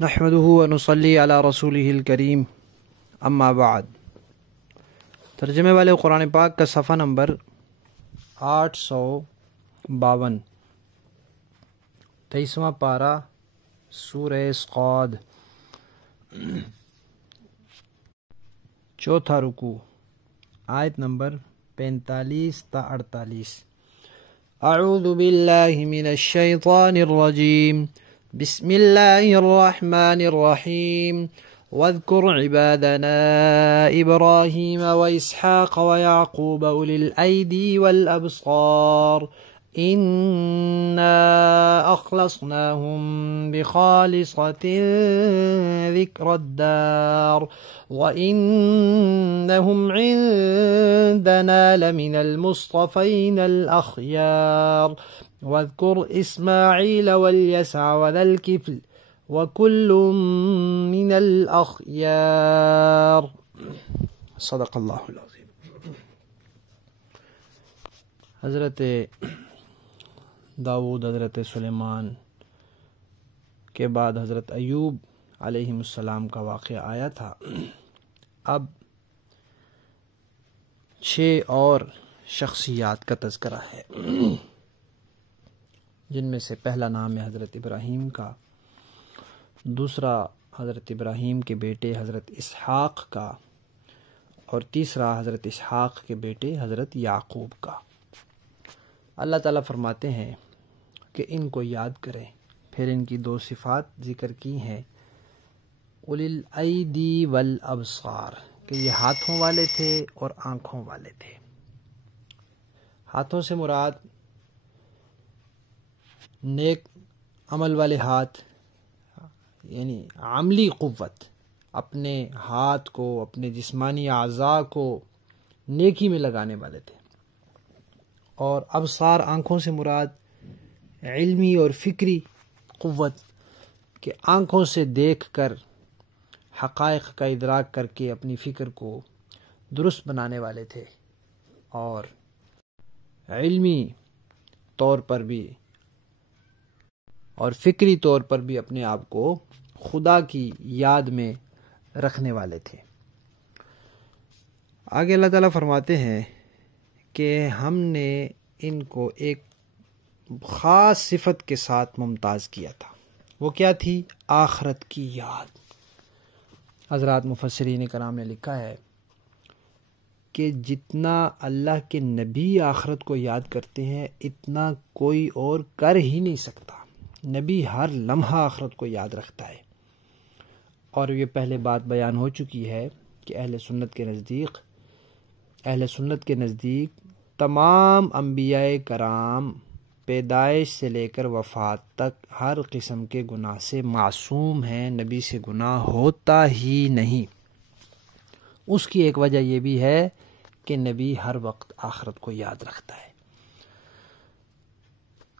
نحمده ونصلي علی رسولہ الکریم اما بعد۔ ترجمے والے قرآن پاک کا صفحہ نمبر 852، 23واں پارہ، سورہ صاد، چوتھا رکوع، آیت نمبر 45 تا 48۔ اعوذ باللہ من الشیطان الرجیم، بسم اللہ الرحمن الرحیم۔ واذکر عبادنا ابراہیم واسحاق ویعقوب اولی الایدی والابصار، انا اخلصناہم بخالصۃ ذکر الدار، وانہم عندنا لمن المصطفین الاخیار۔ واذکر اسماعیل والیسع وذا الکفل وکل من الاخیار۔ صدق اللہ العظیم۔ حضرت داؤد، حضرت سلیمان کے بعد حضرت ایوب علیہ السلام کا واقعہ آیا تھا۔ اب 6 اور شخصیات کا تذکرہ ہے، جن میں سے پہلا نام ہے حضرت ابراہیم کا، دوسرا حضرت ابراہیم کے بیٹے حضرت اسحاق کا، اور تیسرا حضرت اسحاق کے بیٹے حضرت یعقوب کا۔ اللہ تعالیٰ فرماتے ہیں کہ ان کو یاد کریں، پھر ان کی 2 صفات ذکر کی ہیں، اولی الایدی والابصار، کہ یہ ہاتھوں والے تھے اور آنکھوں والے تھے۔ ہاتھوں سے مراد نیک عمل والے ہاتھ، یعنی عملی قوت، اپنے ہاتھ کو، اپنے جسمانی اعضاء کو نیکی میں لگانے والے تھے۔ اور ابصار، آنکھوں سے مراد علمی اور فکری قوت، کہ آنکھوں سے دیکھ کر حقائق کا ادراک کر کے اپنی فکر کو درست بنانے والے تھے، اور علمی طور پر بھی اور فکری طور پر بھی اپنے آپ کو خدا کی یاد میں رکھنے والے تھے۔ آگے اللہ تعالیٰ فرماتے ہیں کہ ہم نے ان کو ایک خاص صفت کے ساتھ ممتاز کیا تھا۔ وہ کیا تھی؟ آخرت کی یاد۔ حضرات مفسرین کرام نے لکھا ہے کہ جتنا اللہ کے نبی آخرت کو یاد کرتے ہیں، اتنا کوئی اور کر ہی نہیں سکتا۔ نبی ہر لمحہ آخرت کو یاد رکھتا ہے، اور یہ پہلے بات بیان ہو چکی ہے کہ اہل سنت کے نزدیک تمام انبیاء کرام پیدائش سے لے کر وفات تک ہر قسم کے گناہ سے معصوم ہیں، نبی سے گناہ ہوتا ہی نہیں۔ اس کی ایک وجہ یہ بھی ہے کہ نبی ہر وقت آخرت کو یاد رکھتا ہے۔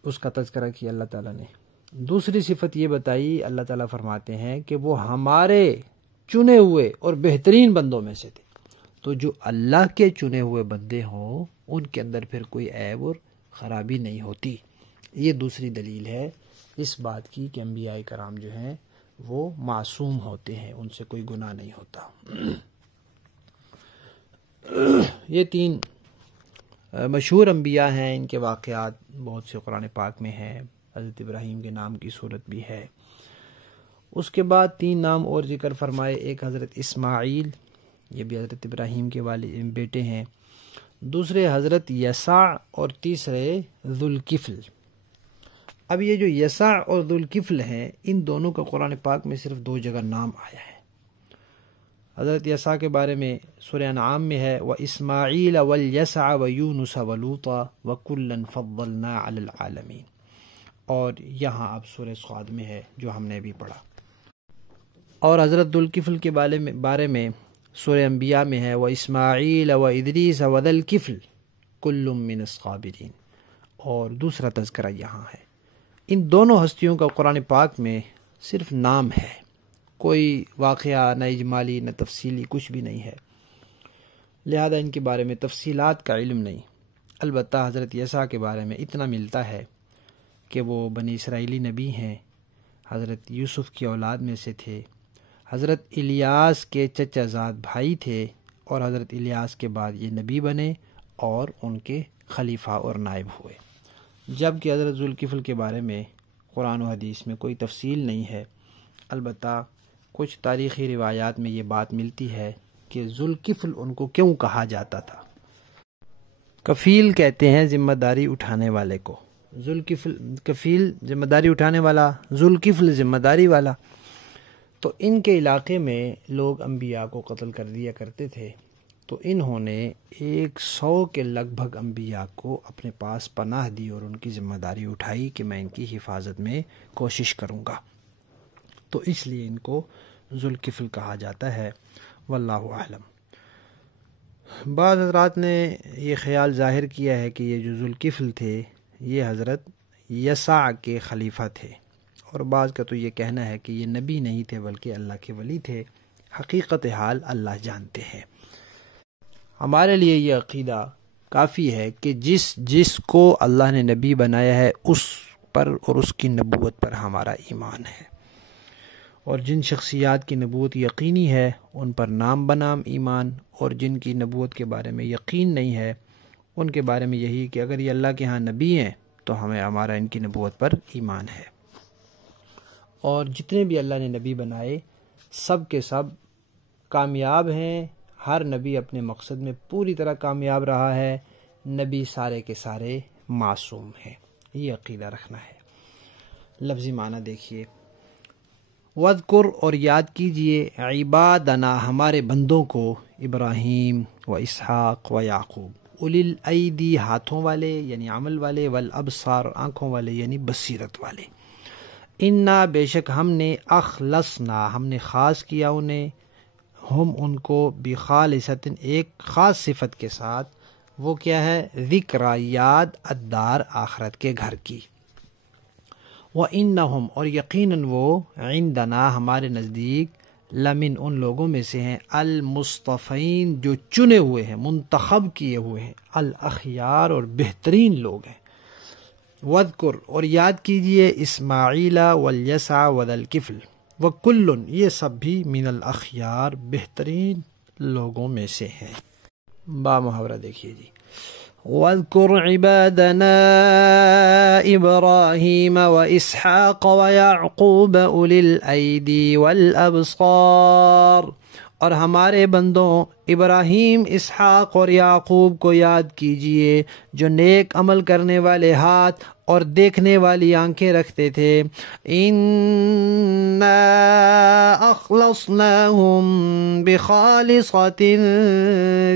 اس کا تذکرہ کیا اللہ تعالیٰ نے۔ دوسری صفت یہ بتائی، اللہ تعالیٰ فرماتے ہیں کہ وہ ہمارے چنے ہوئے اور بہترین بندوں میں سے تھے۔ تو جو اللہ کے چنے ہوئے بندے ہوں، ان کے اندر پھر کوئی عیب اور خرابی نہیں ہوتی۔ یہ دوسری دلیل ہے اس بات کی کہ انبیاء کرام جو ہیں وہ معصوم ہوتے ہیں، ان سے کوئی گناہ نہیں ہوتا۔ یہ 3 مشہور انبیاء ہیں، ان کے واقعات بہت سے قرآن پاک میں ہیں۔ حضرت ابراہیم کے نام کی صورت بھی ہے۔ اس کے بعد 3 نام اور ذکر فرمائے، ایک حضرت اسماعیل، یہ بھی حضرت ابراہیم کے بیٹے ہیں، دوسرے حضرت یسع، اور تیسرے ذوالکفل۔ اب یہ جو یسع اور ذوالکفل ہیں، ان دونوں کا قرآن پاک میں صرف 2 جگہ نام آیا ہے۔ حضرت یسع کے بارے میں سورہ انعام میں ہے، وَإِسْمَاعِيلَ وَالْيَسَعَ وَيُونُسَ وَلُوطًا وَكُلًّا فَضَّلْنَا عَلَى الْعَالَمِينَ، اور یہاں اب سورہ صاد میں ہے جو ہم نے بھی پڑھا۔ اور حضرت ذوالکفل کے بارے میں سورہ انبیاء میں ہے، وَإِسْمَاعِيلَ وَإِدْرِيسَ وَذَا الْكِفْلِ كُلٌّ مِّنَ الصَّابِرِينَ، اور دوسرا تذکرہ یہاں ہے۔ ان دونوں ہستیوں کا قرآن پاک میں صرف نام ہے، کوئی واقعہ نہ اجمالی نہ تفصیلی کچھ بھی نہیں ہے، لہذا ان کے بارے میں تفصیلات کا علم نہیں۔ البتہ حضرت یسع کے بارے میں اتنا ملتا ہے کہ وہ بنی اسرائیلی نبی ہیں، حضرت یوسف کی اولاد میں سے تھے، حضرت الیاس کے چچا زاد بھائی تھے، اور حضرت الیاس کے بعد یہ نبی بنے اور ان کے خلیفہ اور نائب ہوئے۔ جبکہ حضرت ذوالکفل کے بارے میں قرآن و حدیث میں کوئی تفصیل نہیں ہے، البتہ کچھ تاریخی روایات میں یہ بات ملتی ہے کہ ذوالکفل ان کو کیوں کہا جاتا تھا۔ کفیل کہتے ہیں ذمہ داری اٹھانے والے کو، کفیل ذمہ داری اٹھانے والا، ذوالکفل ذمہ داری والا۔ تو ان کے علاقے میں لوگ انبیاء کو قتل کر دیا کرتے تھے، تو انہوں نے 100 کے لگ بھگ انبیاء کو اپنے پاس پناہ دی اور ان کی ذمہ داری اٹھائی کہ میں ان کی حفاظت میں کوشش کروں گا، تو اس لیے ان کو ذوالکفل کہا جاتا ہے، واللہ اعلم۔ بعض حضرات نے یہ خیال ظاہر کیا ہے کہ یہ جو ذوالکفل تھے یہ حضرت یسع کے خلیفہ تھے، اور بعض کا تو یہ کہنا ہے کہ یہ نبی نہیں تھے بلکہ اللہ کے ولی تھے۔ حقیقت حال اللہ جانتے ہیں۔ ہمارے لیے یہ عقیدہ کافی ہے کہ جس کو اللہ نے نبی بنایا ہے اس پر اور اس کی نبوت پر ہمارا ایمان ہے، اور جن شخصیات کی نبوت یقینی ہے ان پر نام بنام ایمان، اور جن کی نبوت کے بارے میں یقین نہیں ہے ان کے بارے میں یہی کہ اگر یہ اللہ کے ہاں نبی ہیں تو ہمارا ان کی نبوت پر ایمان ہے۔ اور جتنے بھی اللہ نے نبی بنائے سب کے سب کامیاب ہیں، ہر نبی اپنے مقصد میں پوری طرح کامیاب رہا ہے، نبی سارے کے سارے معصوم ہیں، یہ عقیدہ رکھنا ہے۔ لفظی معنی دیکھیے، وَاذْكُرْ اور یاد کیجئے، عبادنا ہمارے بندوں کو، ابراہیم و اسحاق و یعقوب، اولی الایدی ہاتھوں والے یعنی عمل والے، والابصار آنکھوں والے یعنی بصیرت والے، انا بے شک ہم نے، اخلصنا ہم نے خاص کیا انہیں، ہم ان کو، بخالصۃ ایک خاص صفت کے ساتھ، وہ کیا ہے؟ ذکر یاد، الدار آخرت کے گھر کی، وَإِنَّهُمْ اور یقیناً وہ، عندنا ہمارے نزدیک، لمن ان لوگوں میں سے ہیں، المصطفین جو چنے ہوئے ہیں، منتخب کیے ہوئے ہیں، الاخیار اور بہترین لوگ ہیں۔ وَاذْكُرْ اور یاد کیجئے، اسماعیل والیسع وذوالکفل، وَكُلٌّ یہ سب بھی، من الاخیار بہترین لوگوں میں سے ہیں۔ با محاورہ دیکھیے جی، وَاذْكُرْ عِبَادَنَا إِبْرَاهِيمَ وَإِسْحَاقَ وَيَعْقُوبَ أُولِي الْأَيْدِي وَالْأَبْصَارِ اور ہمارے بندوں ابراہیم، اسحاق اور یعقوب کو یاد کیجئے جو نیک عمل کرنے والے ہاتھ اور دیکھنے والی آنکھیں رکھتے تھے۔ اِنَّا أَخْلَصْنَاهُمْ بِخَالِصَةٍ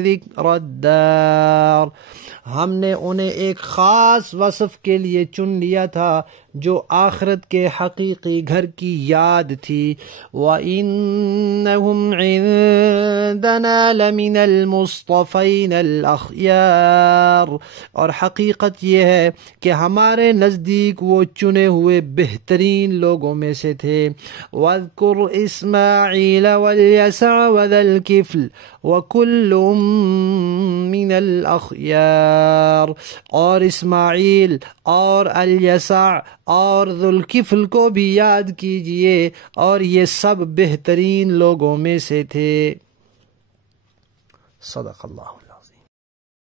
ذِكْرَ الدَّارِ ہم نے انہیں ایک خاص وصف کے لیے چن لیا تھا جو آخرت کے حقیقی گھر کی یاد تھی۔ وَإِنَّهُمْ عِندَنَا لَمِنَ الْمُصْطَفَيْنَ الْأَخْيَارِ اور حقیقت یہ ہے کہ ہمارے نزدیک وہ چنے ہوئے بہترین لوگوں میں سے تھے۔ وَاذْكُرْ إِسْمَاعِيلَ وَالْيَسَعَ وَذَوالکفل وَكُلٌّ مِّنَ الْأَخْيَارِ اور اسماعیل اور الیسع اور ذوالکفل کو بھی یاد کیجئے، اور یہ سب بہترین لوگوں میں سے تھے۔ صدق اللہ۔